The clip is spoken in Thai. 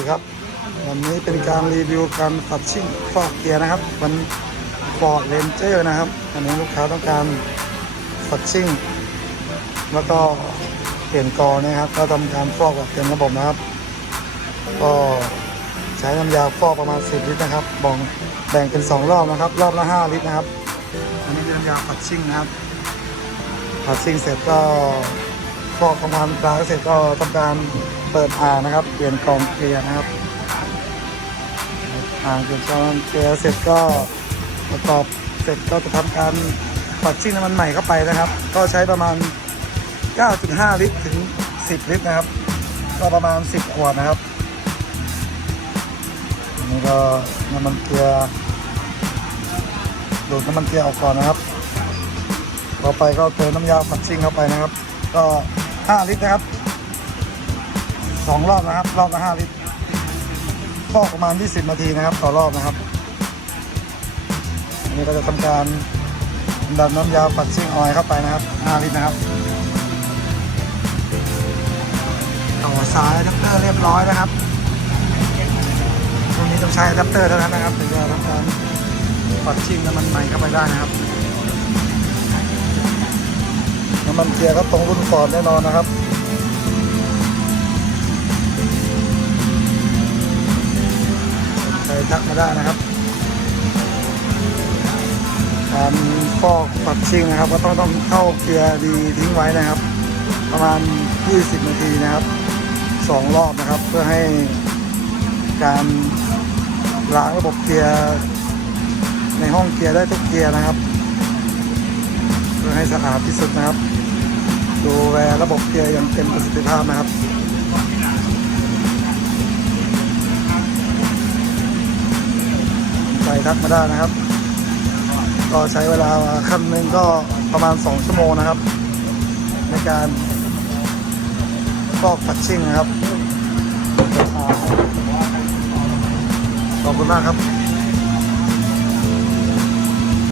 ดีครับ วันนี้เป็นการรีวิวการตัดชิ่งฟอกเกียร์นะครับมันฟอร์ดเรนเจอร์นะครับอันนี้ลูกค้าต้องการตัดชิ่ง แล้วก็เปลี่ยนกอนะครับ ก็ทำการฟอกแบบเต็มระบบนะครับ ก็ใช้น้ำยาฟอกประมาณ 10 ลิตรนะครับบ่งแบ่งเป็น 2 รอบนะครับ รอบละ 5 ลิตรนะครับ อันนี้เป็นน้ำยาปัดชิ่งนะครับปัดชิ่งเสร็จก็ฟอกประมาณกลางเสร็จก็ทำการ เปิดอ่างนะครับ เปลี่ยนกองเกลียร์นะครับอ่างเปลี่ยนกองเกลียร์เสร็จก็ประกอบเสร็จก็จะทำการปัดชิ่งน้ำมันใหม่เข้าไปนะครับ ก็ใช้ประมาณ 9.5 ลิตรถึง 10 ลิตรนะครับ ก็ประมาณ 10 ขวดนะครับอันนี้ก็น้ำมันเกลือดูดน้ำมันเกลือออกก่อนนะครับ ต่อไปก็เติมน้ำยาฝักซิ่งเข้าไปนะครับ ก็ 5 ลิตรนะครับ สองรอบนะครับ รอบละ5ลิตรฟอกประมาณ 20 นาทีนะครับ ต่อรอบนะครับอันนี้ก็จะทำการดันน้ำยาฝักซิ่งออยเข้าไปนะครับ5ลิตรนะครับ ต่อสายอะแดปเตอร์เรียบร้อยนะครับช่วงนี้ต้องใช้อะแดปเตอร์เท่านั้นนะครับถึงจะทำการปัดชิ่งน้ำมันใหม่เข้าไปได้นะครับ น้ำมันเกียร์ก็ตรงรุ่นฟอร์ดแน่นอนนะครับ ทักมาได้นะครับการฟอกปัดชิ่งนะครับ ก็ต้องต้องเข้าเกียร์ดีทิ้งไว้นะครับ ประมาณ 20 นาทีนะครับสองรอบนะครับ เพื่อให้การล้างระบบเกียร์ในห้องเกียร์ได้ทุกเกียร์นะครับ เพื่อให้สะอาดที่สุดนะครับ ดูแลระบบเกียร์อย่างเต็มประสิทธิภาพนะครับ รทักมาได้นะครับ ก็ใช้เวลาคันหนึ่งก็ประมาณ 2 ชั่วโมงนะครับ ในการฟอกฟัดชิ่งนะครับ ขอบคุณมากครับ